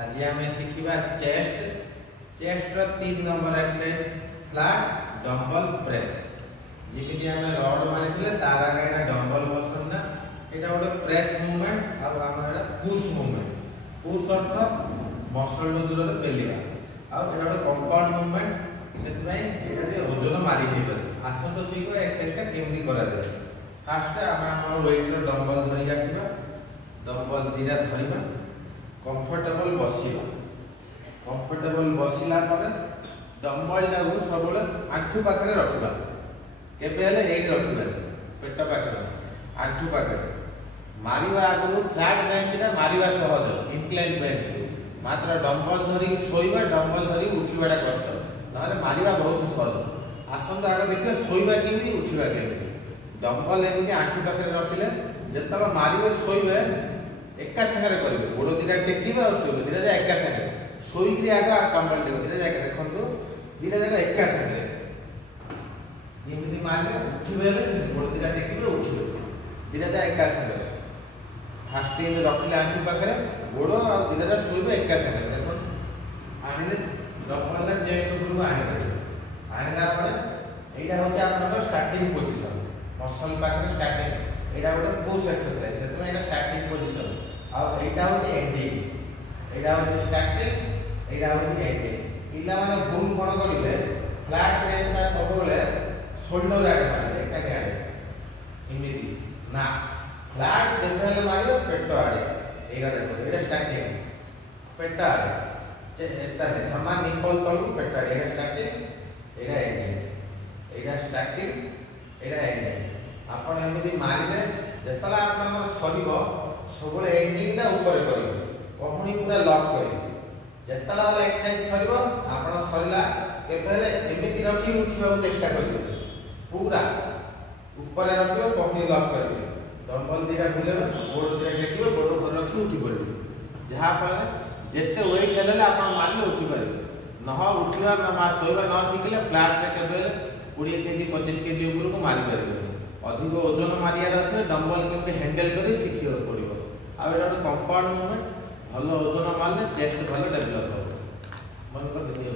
आज आम शिखा चेस्ट चेस्ट रो 3 number exercise flat dumbbell press जिमिति आम रड मानिथिले तार आगे एटा डंबल मोशन ना एटा गोटे प्रेस मूवमेंट आ एटा पुश मूवमेंट पुश अर्थ मसल दूर रे पेलिबा आ एटा गोटे कंपाउंड मूवमेंट सेति पई एटा जे ओजन मारी हे पर आसंतो सिको एक्सरसाइज ता केमि करा जाय फास्ट हम वेट रो डंबल धरि आसीबा डंबल दिना धरिबा कंफर्टेबल बसिबा कंफर्टेबल बसिला पर डंबल टाକୁ सबले आंठू पाखरे रखिबा केबे हेले एई रखिबा पेट पाखरे आंठू पाखरे मारिबा आगु फ्लैट बेंच ता मारिबा सहज इंक्लाइन बेंच मात्र डंबल धरि सोइबा डंबल धरि उठिबाटा कष्ट नहले मारिबा बहुत सहज आसंत आगे देखिबा सोइबा केमि उठिबा केमि डंबल एमि आंठू पाखरे रखिले जेतला मारिबे सोइबे एका संगे करिवे गोड़ दिना टेकिबा और सोइबे दिना जा एका संगे सोइग्री आगा कंबल देबो दिना जा देखंतु दिना जागा एका संगे एमिति मारले उठिबेले गोड़ दिना टेकिबे उठिबे दिना जा एका संगे फास्ट इन रखिले आंटी पाखरे गोड़ और दिना जा सोइबे एका संगे देखन आनिले डबल चेस्ट उपरु आनिला पर एटा होते आपन स्टार्टिंग पोजीशन मसल पाखरे स्टार्टिंग एटा गोटे पुश एक्सरसाइज सेतमे एटा स्टार्टिंग पोजीशन और एटा होते एंडिंग एटा होते स्टार्टिंग एटा होते एंडिंग पिला माने भूल कोन करिले फ्लैट बेंच का सब बेले शोल्डर आडे मारे एका आडे इमिति ना फ्लैट देबेले मारियो पेट आडे एटा देखो एटा स्टार्टिंग पेट आडे एता ने समान निपल तळु पेट आडे एटा स्टार्टिंग एटा एंडिंग एटा स्टार्टिंग एटा एंडिंग आपण एमिति मारिले जेतला आपन शरीर सबले एंडिंग ना ऊपर करिवे कहुनी पूरा लॉक करिवे जेतला वाला एक्सरसाइज सरिबो आपण सरिला केबेले एमिति रखी उठिबा चेष्टा करिवे पूरा ऊपर रखियो कहुनी लॉक करिवे डंबल दिटा बुलेबे गोड़ दिटा टेकिबे गोड़ ऊपर रखी उठी पड़िबे जहा पर जेते वेट हेले आपण मारले उठी परिबे नह उठिबा ना सोइबा न सिखले फ्लैट रे केबेले 20 केजी 25 केजी ऊपर को मारी परिबे अधिक ओजन मारियार अच्छे डंबल केमते हैंडल करी शिखियो पड़िबो आ एटा कंपाउंड मूवमेंट भलो ओजन मारले चेस्ट भलो डेवलप हो मन कर देखियो।